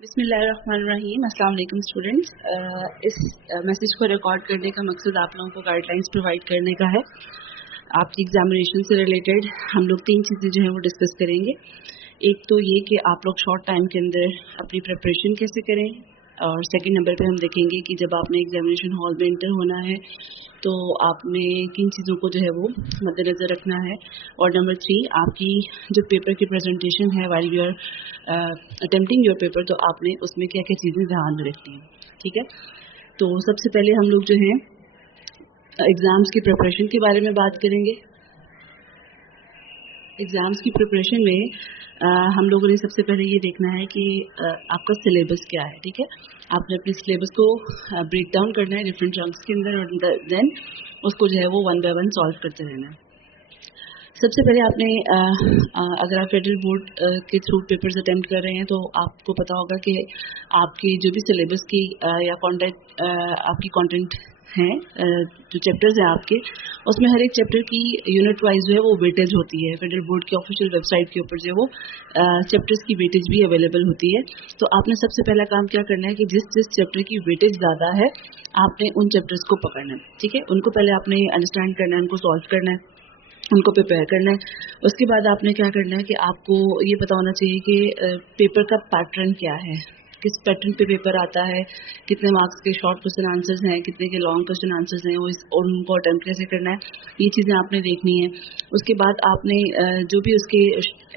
बिस्मिल्लाहिर्रहमानिर्रहीम। अस्सलाम वालेकुम स्टूडेंट्स। इस मैसेज को रिकॉर्ड करने का मकसद आप लोगों को गाइडलाइंस प्रोवाइड करने का है। आपकी एग्जामिनेशन से रिलेटेड हम लोग 3 चीज़ें जो है वो डिस्कस करेंगे। एक तो ये कि आप लोग शॉर्ट टाइम के अंदर अपनी प्रिपरेशन कैसे करें, और सेकंड नंबर पे हम देखेंगे कि जब आपने एग्जामिनेशन हॉल में एंटर होना है तो आपने किन चीज़ों को जो है वो मद्देनज़र रखना है, और नंबर 3 आपकी जो पेपर की प्रेजेंटेशन है while you are attempting your paper, तो आपने उसमें क्या क्या चीज़ें ध्यान में रखनी है। ठीक है, तो सबसे पहले हम लोग जो है एग्ज़ाम्स की प्रिपरेशन के बारे में बात करेंगे। एग्ज़ाम्स की प्रिपरेशन में हम लोगों ने सबसे पहले ये देखना है कि आपका सिलेबस क्या है। ठीक है, आपने अपने सिलेबस को ब्रेक डाउन करना है डिफरेंट चंक्स के अंदर, और देन उसको जो है वो 1 बाय 1 सॉल्व करते रहना है। सबसे पहले आपने अगर आप फेडरल बोर्ड के थ्रू पेपर्स अटेम्प्ट कर रहे हैं तो आपको पता होगा कि आपकी जो भी सिलेबस की या कंटेंट आपकी कंटेंट हैं, जो चैप्टर्स हैं आपके, उसमें हर एक चैप्टर की यूनिट वाइज जो है वो वेटेज होती है। फेडरल बोर्ड की ऑफिशियल वेबसाइट के ऊपर जो है वो चैप्टर्स की वेटेज भी अवेलेबल होती है। तो आपने सबसे पहला काम क्या करना है कि जिस जिस चैप्टर की वेटेज ज़्यादा है आपने उन चैप्टर्स को पकड़ना है। ठीक है, उनको पहले आपने अंडरस्टैंड करना है, उनको सॉल्व करना है, उनको प्रिपेयर करना है। उसके बाद आपने क्या करना है कि आपको ये पता होना चाहिए कि पेपर का पैटर्न क्या है, किस पैटर्न पे पेपर आता है, कितने मार्क्स के शॉर्ट क्वेश्चन आंसर्स हैं, कितने के लॉन्ग क्वेश्चन आंसर्स हैं, वो और उनको अटेम्प्ट कैसे करना है, ये चीज़ें आपने देखनी है। उसके बाद आपने जो भी उसके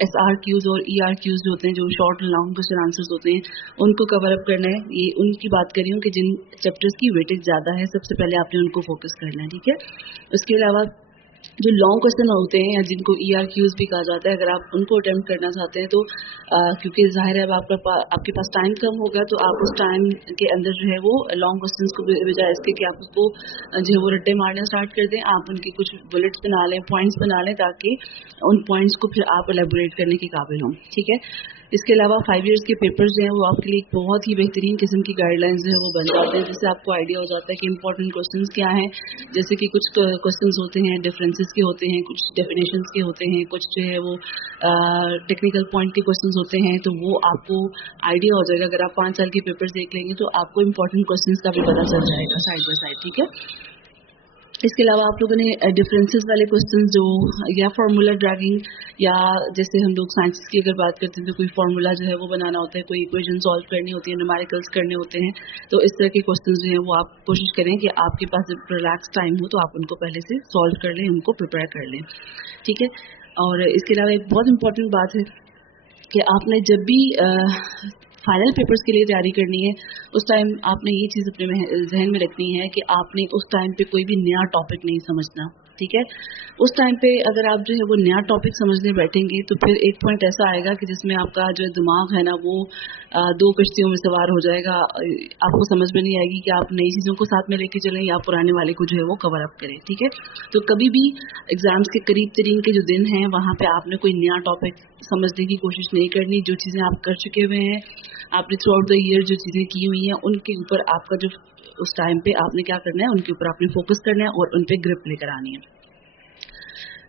SRQs और ERQs जो होते हैं, जो शॉर्ट लॉन्ग क्वेश्चन आंसर्स होते हैं, उनको कवर अप करना है। ये उनकी बात कर रही हूँ कि जिन चैप्टर्स की वेटेज ज़्यादा है सबसे पहले आपने उनको फोकस करना है। ठीक है, उसके अलावा जो लॉन्ग क्वेश्चन होते हैं या जिनको ERQs भी कहा जाता है, अगर आप उनको अटेम्प्ट करना चाहते हैं तो क्योंकि जाहिर है अब आपके पास टाइम कम होगा, तो आप उस टाइम के अंदर जो है वो लॉन्ग क्वेश्चंस को बजाय इसके कि आप उसको जो है वो रट्टे मारना स्टार्ट कर दें, आप उनके कुछ बुलेट्स बना लें, पॉइंट्स बना लें, ताकि उन पॉइंट्स को फिर आप एलेबोरेट करने के काबिल हों। ठीक है, इसके अलावा 5 इयर्स के पेपर्स जो हैं वो आपके लिए एक बहुत ही बेहतरीन किस्म की गाइडलाइंस जो है वो बन जाते हैं, जिससे आपको आइडिया हो जाता है कि इंपॉर्टेंट क्वेश्चंस क्या हैं। जैसे कि कुछ क्वेश्चंस होते हैं डिफरेंसेस के होते हैं, कुछ डेफिनेशंस के होते हैं, कुछ जो है वो टेक्निकल पॉइंट के क्वेश्चंस होते हैं, तो वो आपको आइडिया हो जाएगा। अगर आप 5 साल के पेपर्स देख लेंगे तो आपको इंपॉर्टेंट क्वेश्चंस का भी पता चल जाएगा साइड बाय साइड। ठीक है, इसके अलावा आप लोगों ने डिफरेंसेस वाले क्वेश्चंस जो या फार्मूला ड्रैगिंग, या जैसे हम लोग साइंस की अगर बात करते हैं तो कोई फार्मूला जो है वो बनाना होता है, कोई इक्वेशन सॉल्व करनी होती है, न्यूमेरिकल्स करने होते हैं, तो इस तरह के क्वेश्चंस जो हैं वो आप कोशिश करें कि आपके पास जब रिलैक्स टाइम हो तो आप उनको पहले से सॉल्व कर लें, उनको प्रिपेयर कर लें। ठीक है, और इसके अलावा एक बहुत इंपॉर्टेंट बात है कि आपने जब भी फाइनल पेपर्स के लिए तैयारी करनी है, उस टाइम आपने ये चीज़ अपने जहन में रखनी है कि आपने उस टाइम पे कोई भी नया टॉपिक नहीं समझना। ठीक है, उस टाइम पे अगर आप जो है वो नया टॉपिक समझने बैठेंगे तो फिर एक पॉइंट ऐसा आएगा कि जिसमें आपका जो दिमाग है ना वो 2 कश्तियों में सवार हो जाएगा। आपको समझ में नहीं आएगी कि आप नई चीज़ों को साथ में लेके चलें या पुराने वाले को जो है वो कवर अप करें। ठीक है, तो कभी भी एग्जाम्स के करीब तरीन के जो दिन हैं वहाँ पे आपने कोई नया टॉपिक समझने की कोशिश नहीं करनी। जो चीज़ें आप कर चुके हुए हैं, आपने थ्रू आउट द ईयर जो चीज़ें की हुई हैं, उनके ऊपर आपका जो उस टाइम पे आपने क्या करना है, उनके ऊपर आपने फोकस करना है और उन पे ग्रिप लेकर आनी है।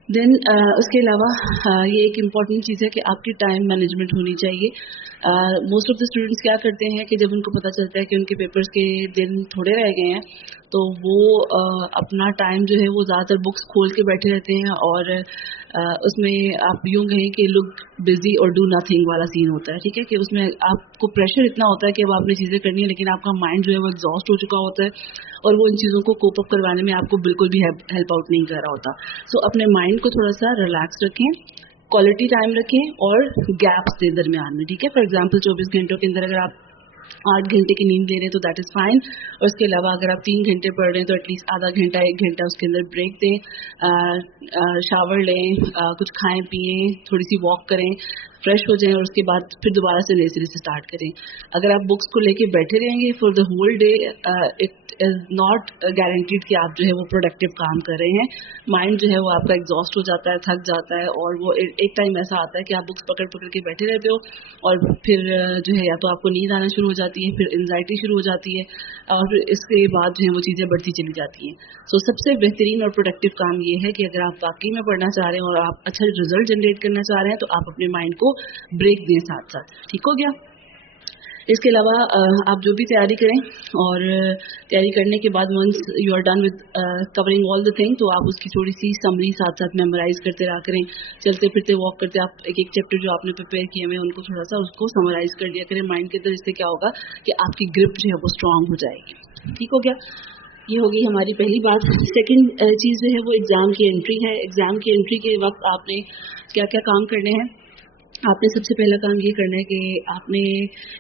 देन उसके अलावा ये एक इम्पॉर्टेंट चीज़ है कि आपकी टाइम मैनेजमेंट होनी चाहिए। मोस्ट ऑफ द स्टूडेंट्स क्या करते हैं कि जब उनको पता चलता है कि उनके पेपर्स के दिन थोड़े रह गए हैं, तो वो अपना टाइम जो है वो ज़्यादातर बुक्स खोल के बैठे रहते हैं, और उसमें आप यूँ कहें कि लुक बिजी और डू नथिंग वाला सीन होता है। ठीक है, कि उसमें आपको प्रेशर इतना होता है कि अब आपने चीज़ें करनी है, लेकिन आपका माइंड जो है वो एग्जॉस्ट हो चुका होता है और वो इन चीज़ों को कोप अप करवाने में आपको बिल्कुल भी हेल्प आउट नहीं कर रहा होता। सो अपने माइंड को थोड़ा सा रिलैक्स रखें, क्वालिटी टाइम रखें और गैप्स दें दरमियान में। ठीक है, फॉर एग्जांपल 24 घंटों के अंदर अगर आप 8 घंटे की नींद ले रहे हैं तो दैट इज़ फाइन, और उसके अलावा अगर आप 3 घंटे पढ़ रहे हैं तो एटलीस्ट आधा घंटा 1 घंटा उसके अंदर ब्रेक दें, शावर लें, कुछ खाएं पिएं, थोड़ी सी वॉक करें, फ्रेश हो जाएं, और उसके बाद फिर दोबारा से नए सिरे से स्टार्ट करें। अगर आप बुक्स को लेके बैठे रहेंगे for the whole day, it is not guaranteed कि आप जो है वो प्रोडक्टिव काम कर रहे हैं। माइंड जो है वो आपका एग्जॉस्ट हो जाता है, थक जाता है, और वो एक टाइम ऐसा आता है कि आप बुक्स पकड़ पकड़ के बैठे रहते हो, और फिर जो है या तो आपको नींद आना शुरू हो जाती है, फिर एंजाइटी शुरू हो जाती है, और फिर इसके बाद जो है वो चीज़ें बढ़ती चली जाती हैं। सो सबसे बेहतरीन और प्रोडक्टिव काम ये है कि अगर आप वाकई में पढ़ना चाह रहे हैं और आप अच्छा रिजल्ट जनरेट करना चाह रहे हैं तो आप अपने माइंड को ब्रेक दें साथ साथ। ठीक हो गया। इसके अलावा आप जो भी तैयारी करें और तैयारी करने के बाद once you are done with covering all the thing, तो आप उसकी थोड़ी सी समरी साथ साथ मेमोराइज करते रहा करें. चलते फिरते वॉक करते आप एक एक चैप्टर जो आपने प्रिपेयर किए हुए उनको थोड़ा सा उसको समराइज कर दिया करें माइंड के अंदर. इससे क्या होगा कि आपकी ग्रिप जो है वो स्ट्रांग हो जाएगी. ठीक हो गया, ये होगी हमारी पहली बात. सेकंड चीज़ जो है वो एग्ज़ाम की एंट्री है. एग्ज़ाम की एंट्री के वक्त आपने क्या क्या काम करने हैं. आपने सबसे पहला काम ये करना है कि आपने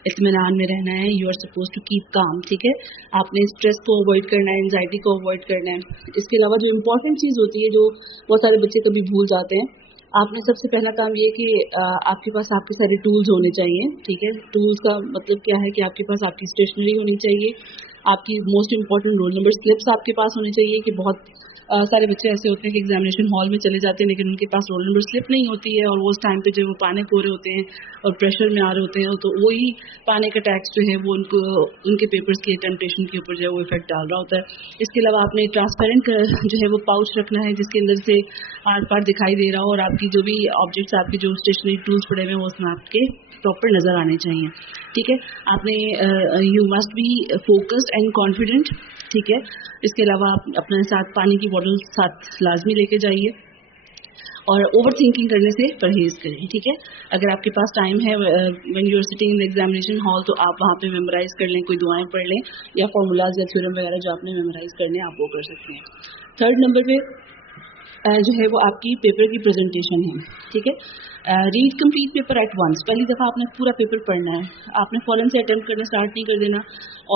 इत्मीनान में रहना है. You are suppose to keep calm. ठीक है, आपने स्ट्रेस को अवॉइड करना है, एंजाइटी को अवॉइड करना है. इसके अलावा जो इम्पोर्टेंट चीज़ होती है जो बहुत सारे बच्चे कभी भूल जाते हैं, आपने सबसे पहला काम ये कि आपके पास आपके सारे टूल्स होने चाहिए. ठीक है, टूल्स का मतलब क्या है कि आपके पास आपकी स्टेशनरी होनी चाहिए, आपकी most important roll number slips आपके पास होनी चाहिए. कि बहुत सारे बच्चे ऐसे होते हैं कि एग्जामिनेशन हॉल में चले जाते हैं लेकिन उनके पास रोल नंबर स्लिप नहीं होती है, और वो उस टाइम पे जब वो पैनिक हो रहे होते हैं और प्रेशर में आ रहे होते हैं, तो वही पैनिक अटैक्स जो है वो उनको उनके पेपर्स के टेम्पटेशन के ऊपर जो है वो इफेक्ट डाल रहा होता है. इसके अलावा आपने ट्रांसपेरेंट जो है वो पाउच रखना है जिसके अंदर से आर पार दिखाई दे रहा हो, और आपकी जो भी ऑब्जेक्ट्स आपके जो स्टेशनरी टूल्स पड़े हुए हैं वो उसमें आपके प्रॉपर नज़र आने चाहिए. ठीक है, आपने you must be focused and confident. ठीक है, इसके अलावा आप अपने साथ पानी की बोतल साथ लाजमी लेके जाइए, और ओवर थिंकिंग करने से परहेज करें. ठीक है, अगर आपके पास टाइम है when you are sitting in the examination hall, तो आप वहाँ पे मेमोराइज कर लें, कोई दुआएं पढ़ लें, या फॉर्मूलाज या थ्योरम वगैरह जो आपने मेमोराइज करने हैं आप वो कर सकते हैं. थर्ड नंबर पे जो है वो आपकी पेपर की प्रेजेंटेशन है. ठीक है, read complete paper at once. पहली दफ़ा आपने पूरा पेपर पढ़ना है, आपने फ़ौरन से अटेम्प्ट करना स्टार्ट नहीं कर देना,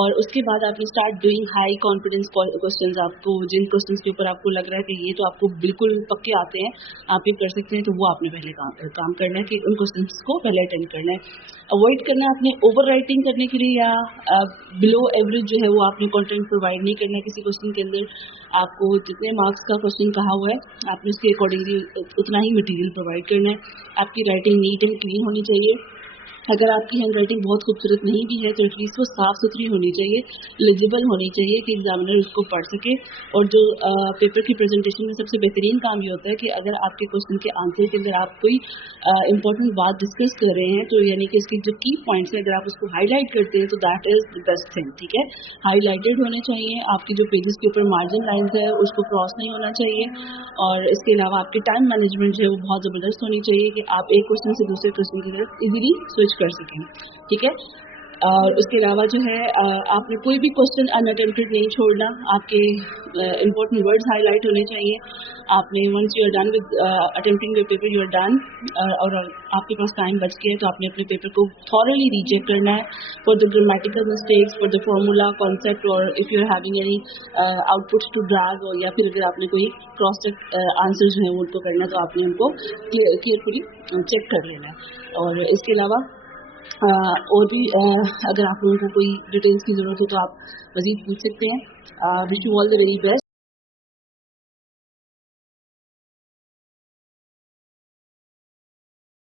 और उसके बाद आपने start doing high confidence questions. आपको जिन क्वेश्चंस के ऊपर आपको लग रहा है कि ये तो आपको बिल्कुल पक्के आते हैं, आप ये कर सकते हैं, तो वो आपने पहले काम करना है कि उन क्वेश्चंस को पहले अटेंड करना है. अवॉइड करना है आपने ओवर राइटिंग करने के लिए, या बिलो एवरेज जो है वो आपने कंटेंट प्रोवाइड नहीं करना है किसी क्वेश्चन के अंदर. आपको जितने मार्क्स का क्वेश्चन कहा हुआ है आपने उसके अकॉर्डिंगली उतना ही मटेरियल प्रोवाइड करना है. आपकी राइटिंग नीट एंड क्लीन होनी चाहिए. अगर आपकी हैंड राइटिंग बहुत खूबसूरत नहीं भी है तो एटलीस्ट वो साफ़ सुथरी होनी चाहिए, लिजिबल होनी चाहिए कि एग्जामिनर उसको पढ़ सके. और जो पेपर की प्रेजेंटेशन में सबसे बेहतरीन काम ये होता है कि अगर आपके क्वेश्चन के आंसर के अंदर आप कोई इंपॉर्टेंट बात डिस्कस कर रहे हैं, तो यानी कि इसके जो की पॉइंट्स हैं अगर आप उसको हाईलाइट करते हैं तो that is the best thing. ठीक है, हाईलाइटेड होने चाहिए, आपकी जो पेजेस के ऊपर मार्जिन लाइन्स है उसको क्रॉस नहीं होना चाहिए. और इसके अलावा आपकी टाइम मैनेजमेंट जो है वो बहुत ज़बरदस्त होनी चाहिए कि आप एक क्वेश्चन से दूसरे क्वेश्चन की तरफ इजीली स्विच कर सकें. ठीक है, और उसके अलावा जो है आपने कोई भी क्वेश्चन अनअटेम्प्टेड नहीं छोड़ना. आपके इंपॉर्टेंट वर्ड्स हाईलाइट होने चाहिए. आपने once you are done with attempting your paper, you are done, और आपके पास टाइम बच गया है तो आपने अपने पेपर को थॉरली रीचेक करना है for the grammatical mistakes, for the formula concept, और if you are having any outputs to drag, और या फिर अगर आपने कोई क्रॉस चेक आंसर जो है वो उनको करना है तो आपने उनको केयरफुली चेक कर लेना है. और इसके अलावा और भी अगर आप लोगों को कोई डिटेल्स की ज़रूरत हो तो आप मज़ीद पूछ सकते हैं. Wish you all the very best.